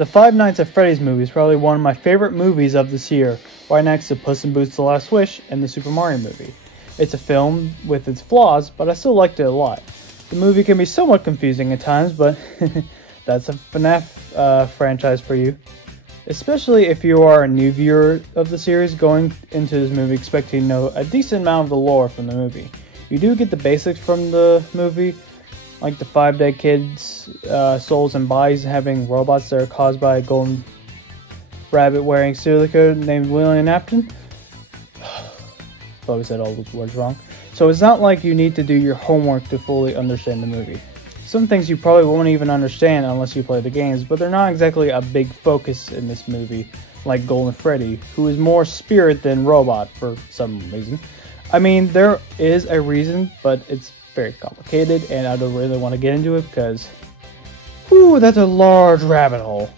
The Five Nights at Freddy's movie is probably one of my favorite movies of this year, right next to Puss in Boots: The Last Wish and the Super Mario movie. It's a film with its flaws, but I still liked it a lot. The movie can be somewhat confusing at times, but that's a FNAF franchise for you. Especially if you are a new viewer of the series going into this movie expecting to know a decent amount of the lore from the movie. You do get the basics from the movie, like the 5 dead kids' souls and bodies having robots that are caused by a golden rabbit wearing silica named William Napton. Probably said all those words wrong. So it's not like you need to do your homework to fully understand the movie. Some things you probably won't even understand unless you play the games, but they're not exactly a big focus in this movie, like Golden Freddy, who is more spirit than robot for some reason. I mean, there is a reason, but it's very complicated, and I don't really want to get into it because, whew, that's a large rabbit hole.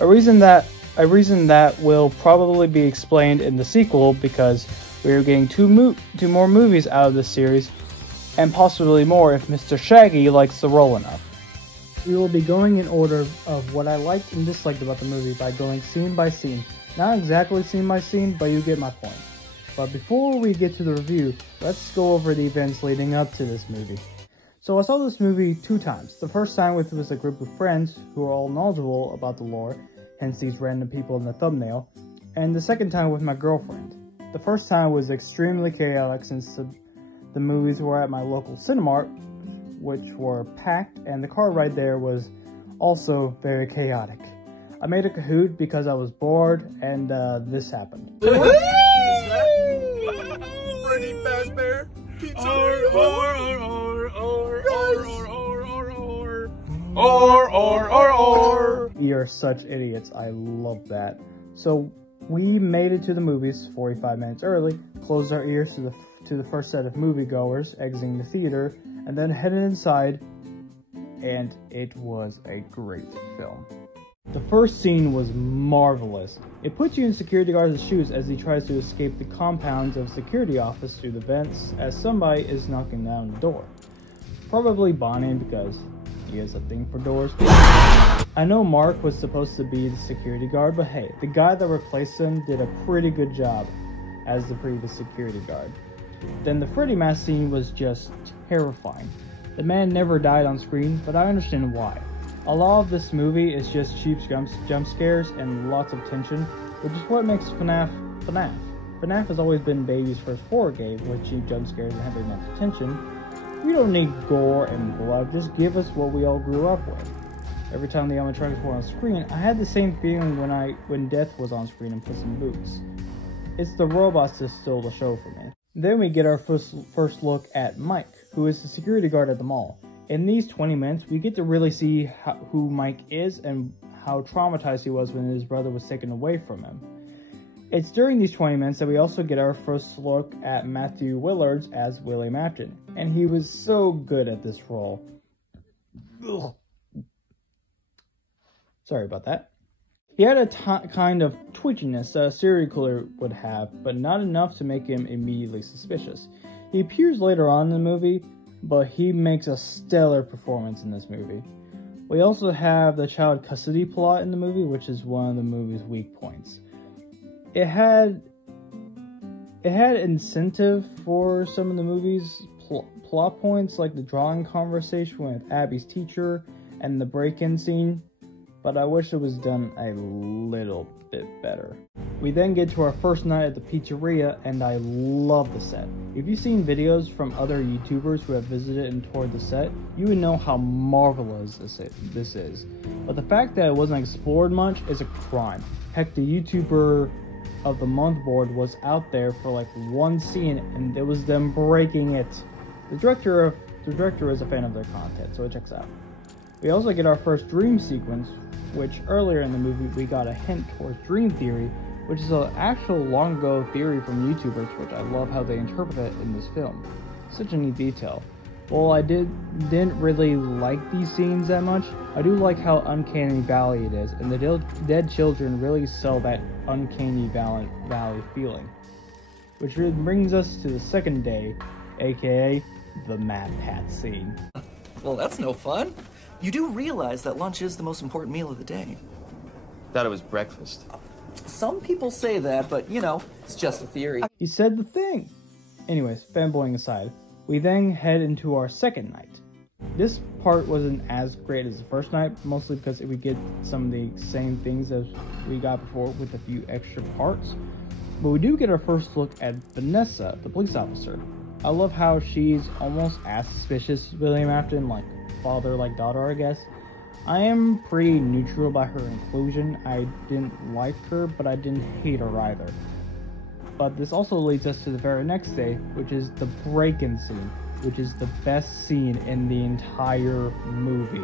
A reason that will probably be explained in the sequel, because we are getting two more movies out of this series, and possibly more if Mr. Shaggy likes the role enough. We will be going in order of what I liked and disliked about the movie by going scene by scene. Not exactly scene by scene, but you get my point. But before we get to the review, let's go over the events leading up to this movie. So I saw this movie 2 times. The first time was a group of friends who are all knowledgeable about the lore, hence these random people in the thumbnail, and the second time with my girlfriend. The first time was extremely chaotic since the movies were at my local Cinemark, which were packed, and the car ride there was also very chaotic. I made a Kahoot because I was bored, and this happened. Freddy Fazbear. You're such idiots. I love that. So we made it to the movies 45 minutes early, closed our ears to the first set of moviegoers exiting the theater, and then headed inside, and it was a great film. The first scene was marvelous. It puts you in security guard's shoes as he tries to escape the compounds of security office through the vents as somebody is knocking down the door. Probably Bonnie, because he has a thing for doors. I know Mark was supposed to be the security guard, but hey, the guy that replaced him did a pretty good job as the previous security guard. Then the Freddy mask scene was just terrifying. The man never died on screen, but I understand why. A lot of this movie is just cheap jump scares and lots of tension, which is what makes FNAF FNAF. FNAF has always been baby's first horror game with cheap jump scares and heavy amounts of tension. We don't need gore and blood, just give us what we all grew up with. Every time the animatronics were on screen, I had the same feeling when Death was on screen in Puss in Boots. It's the robots that stole the show for me. Then we get our first look at Mike, who is the security guard at the mall. In these 20 minutes, we get to really see who Mike is and how traumatized he was when his brother was taken away from him. It's during these 20 minutes that we also get our first look at Matthew Willards as William Afton, and he was so good at this role. Ugh. Sorry about that. He had a kind of twitchiness that a serial killer would have, but not enough to make him immediately suspicious. He appears later on in the movie, but he makes a stellar performance in this movie. We also have the child custody plot in the movie, which is one of the movie's weak points. It had incentive for some of the movie's plot points, like the drawing conversation with Abby's teacher and the break-in scene, but I wish it was done a little bit better. We then get to our first night at the pizzeria, and I love the set. If you've seen videos from other YouTubers who have visited and toured the set, you would know how marvelous this is. But the fact that it wasn't explored much is a crime. Heck, the YouTuber of the month board was out there for like one scene, and it was them breaking it. The director is a fan of their content, so it checks out. We also get our first dream sequence, which earlier in the movie we got a hint towards dream theory, which is an actual long ago theory from YouTubers, which I love how they interpret it in this film. Such a neat detail. While I didn't really like these scenes that much, I do like how uncanny valley it is, and the dead children really sell that uncanny valley feeling. Which brings us to the second day, aka the Mad Pat scene. Well, that's no fun. You do realize that lunch is the most important meal of the day. Thought it was breakfast. Some people say that, but you know, it's just a theory. He said the thing. Anyways, fanboying aside, we then head into our second night. This part wasn't as great as the first night, mostly because we get some of the same things as we got before with a few extra parts. But we do get our first look at Vanessa, the police officer. I love how she's almost as suspicious of William Afton, like father, like daughter, I guess. I am pretty neutral about her inclusion. I didn't like her, but I didn't hate her either. But this also leads us to the very next day, which is the break-in scene, which is the best scene in the entire movie.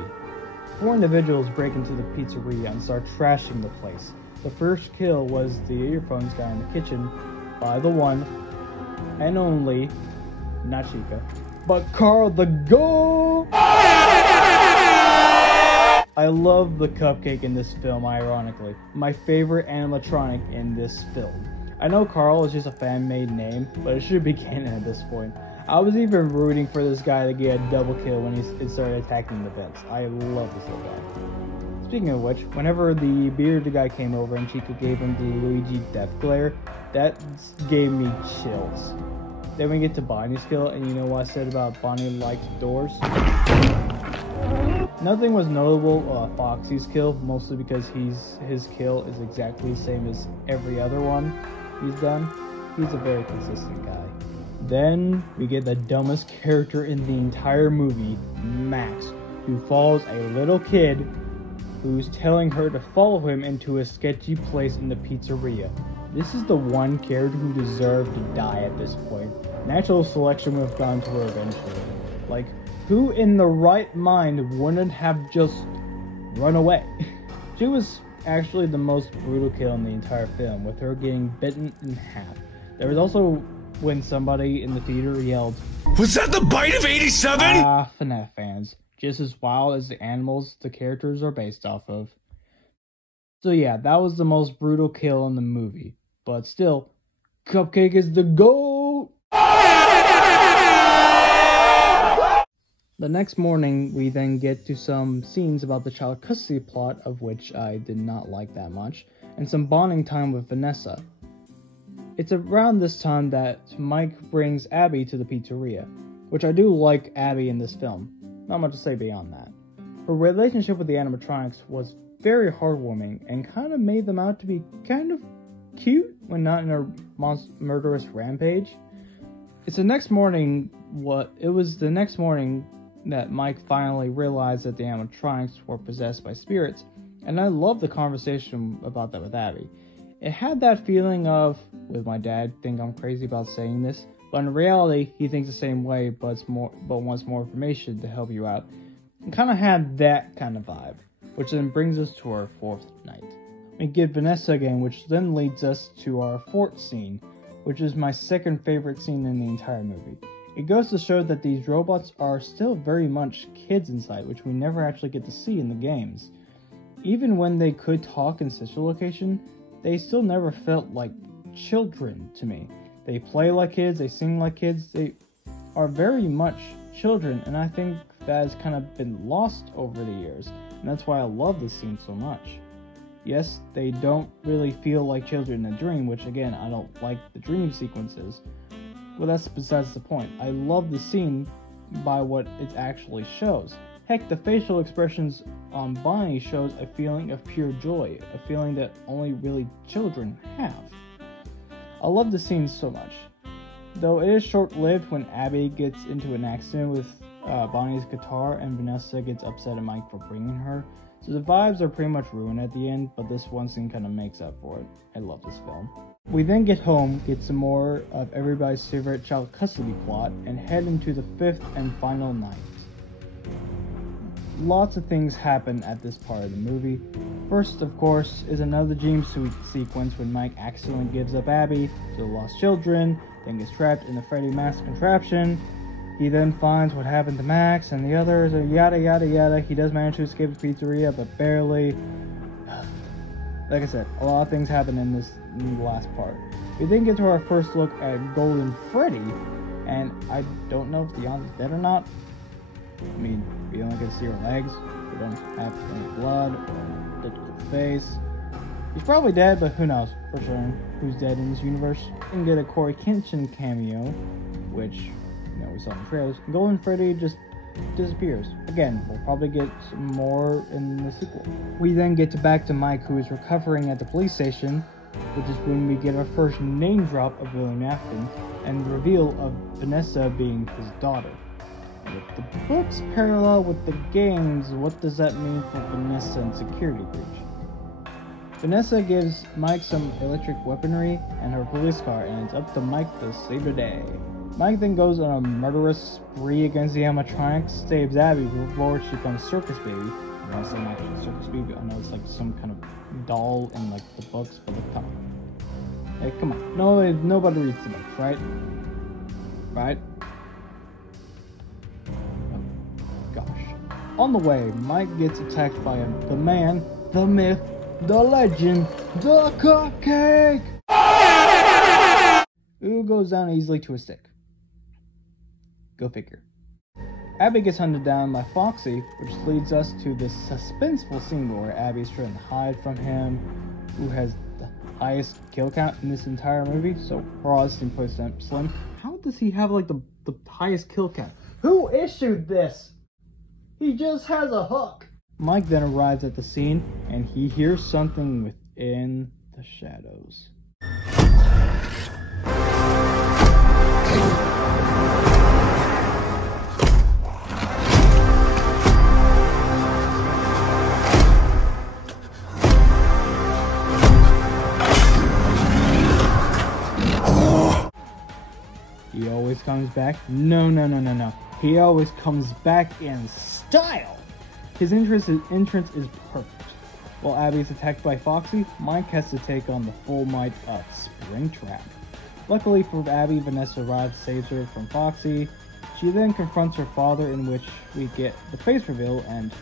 4 individuals break into the pizzeria and start trashing the place. The first kill was the earphones guy in the kitchen by the one and only, not Chica, but Carl the Goat! I love the cupcake in this film, ironically. My favorite animatronic in this film. I know Carl is just a fan-made name, but it should be canon at this point. I was even rooting for this guy to get a double kill when he started attacking the vents. I love this little guy. Speaking of which, whenever the bearded guy came over and Chica gave him the Luigi death glare, that gave me chills. Then we get to Bonnie's kill, and you know what I said about Bonnie liked doors? Nothing was notable Foxy's kill, mostly because his kill is exactly the same as every other one he's done. He's a very consistent guy. Then we get the dumbest character in the entire movie, Max, who follows a little kid who's telling her to follow him into a sketchy place in the pizzeria. This is the one character who deserved to die at this point. Natural selection would have gone to her eventually. Like, who in the right mind wouldn't have just run away? She was actually the most brutal kill in the entire film, with her getting bitten in half. There was also when somebody in the theater yelled, "Was that the bite of 87?" Ah, FNAF fans. Just as wild as the animals the characters are based off of. So yeah, that was the most brutal kill in the movie. But still, Cupcake is the GOAT! The next morning, we then get to some scenes about the child custody plot, of which I did not like that much, and some bonding time with Vanessa. It's around this time that Mike brings Abby to the pizzeria, which I do like Abby in this film. Not much to say beyond that. Her relationship with the animatronics was very heartwarming and kind of made them out to be kind of cute when not in a murderous rampage. It was the next morning that Mike finally realized that the animatronics were possessed by spirits, and I love the conversation about that with Abby. It had that feeling of, would my dad think I'm crazy about saying this? But in reality, he thinks the same way, but wants more information to help you out. It kind of had that kind of vibe, which then brings us to our 4th night. We get Vanessa again, which then leads us to our 4th scene, which is my second favorite scene in the entire movie. It goes to show that these robots are still very much kids inside, which we never actually get to see in the games. Even when they could talk in such a location, they still never felt like children to me. They play like kids, they sing like kids, they are very much children, and I think that has kind of been lost over the years, and that's why I love this scene so much. Yes, they don't really feel like children in a dream, which again, I don't like the dream sequences, but that's besides the point. I love the scene by what it actually shows. Heck, the facial expressions on Bonnie shows a feeling of pure joy, a feeling that only really children have. I love the scene so much. Though it is short-lived when Abby gets into an accident with Bonnie's guitar and Vanessa gets upset at Mike for bringing her. So the vibes are pretty much ruined at the end, but this one scene kind of makes up for it. I love this film. We then get home, get some more of everybody's favorite child custody plot, and head into the 5th and final night. Lots of things happen at this part of the movie. First, of course, is another dream sequence when Mike accidentally gives up Abby to the lost children, then gets trapped in the Freddy mask contraption. He then finds what happened to Max and the others, and yada yada yada. He does manage to escape the pizzeria, but barely. Like I said, a lot of things happen in the last part. We then get to our first look at Golden Freddy, and I don't know if the aunt is dead or not. I mean, we only get to see her legs, we don't have any blood or look at the face. He's probably dead, but who knows for sure who's dead in this universe. And get a Corey Kenshin cameo, which, you know, we saw in the trailers. And Golden Freddy just disappears. Again, we'll probably get some more in the sequel. We then get back to Mike, who is recovering at the police station, which is when we get our first name drop of William Afton and the reveal of Vanessa being his daughter. If the books parallel with the games, what does that mean for Vanessa and security breach? Vanessa gives Mike some electric weaponry and her police car, and it's up to Mike to save the day. Mike then goes on a murderous spree against the animatronics, saves Abby before she becomes Circus Baby. I know it's not actually Circus Baby, I know it's like some kind of doll in like the books, but like, come on. Hey, come on. No, nobody reads the books, right? Right? Oh, gosh. On the way, Mike gets attacked by the man, the myth, the legend, the cupcake! Who goes down easily to a stick. Go figure. Abby gets hunted down by Foxy, which leads us to this suspenseful scene where Abby's trying to hide from him, who has the highest kill count in this entire movie. So her odds seem pretty slim. How does he have like the highest kill count? Who issued this? He just has a hook. Mike then arrives at the scene and he hears something within the shadows. He always comes back. No. He always comes back in style. His entrance is perfect. While Abby is attacked by Foxy, Mike has to take on the full might of Springtrap. Luckily for Abby, Vanessa arrives, saves her from Foxy. She then confronts her father, in which we get the face reveal and...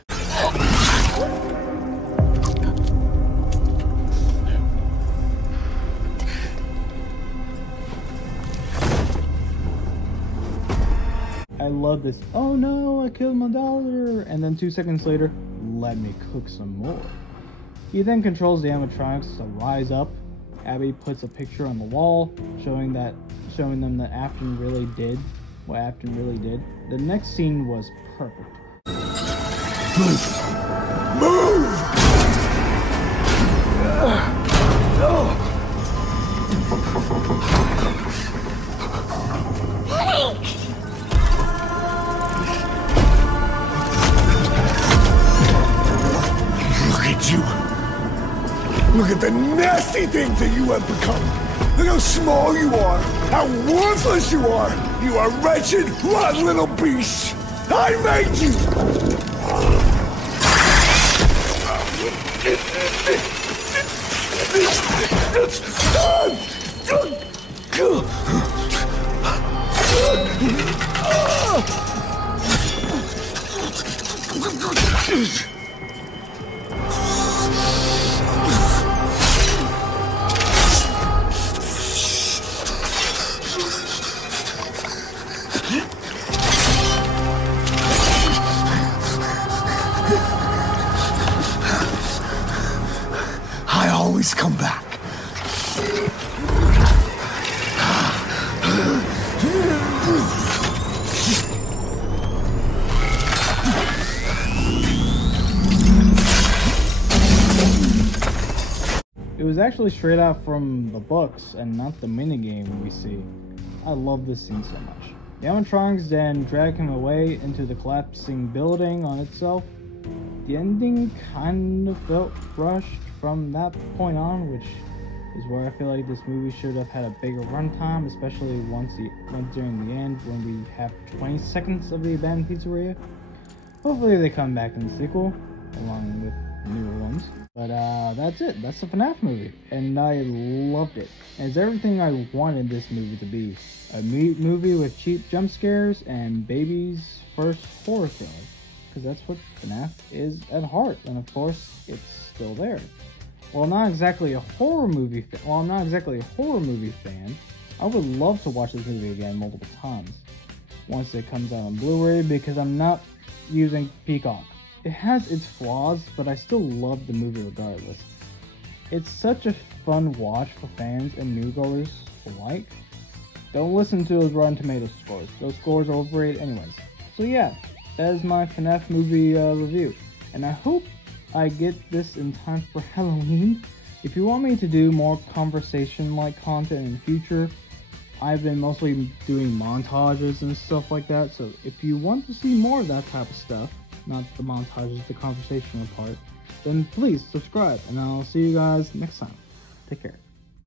I love this. Oh no, I killed my daughter. And then 2 seconds later, let me cook some more. He then controls the animatronics to rise up. Abby puts a picture on the wall showing them that Afton really did what Afton really did. The next scene was perfect. Move! Look at the nasty things that you have become. Look how small you are, how worthless you are. You are wretched, rotten little beast. I made you. I always come back. It was actually straight out from the books and not the minigame we see. I love this scene so much. The animatronics then drag him away into the collapsing building on itself. The ending kind of felt rushed from that point on, which is where I feel like this movie should have had a bigger runtime, especially once during the end when we have 20 seconds of the abandoned pizzeria. Hopefully they come back in the sequel, along with newer ones. But that's it. That's the FNAF movie, and I loved it. And it's everything I wanted this movie to be. A movie with cheap jump scares and baby's first horror film. Because that's what FNAF is at heart, and of course, it's still there. Well, I'm not exactly a horror movie fan. I would love to watch this movie again multiple times once it comes out on Blu-ray, because I'm not using Peacock. It has its flaws, but I still love the movie regardless. it's such a fun watch for fans and moviegoers alike. Don't listen to those Rotten Tomatoes scores. Those scores are overrated anyways. So yeah, that is my FNAF movie review. And I hope I get this in time for Halloween. If you want me to do more conversation-like content in the future, I've been mostly doing montages and stuff like that. So if you want to see more of that type of stuff, not the montages, the conversational part, then please subscribe. And I'll see you guys next time. Take care.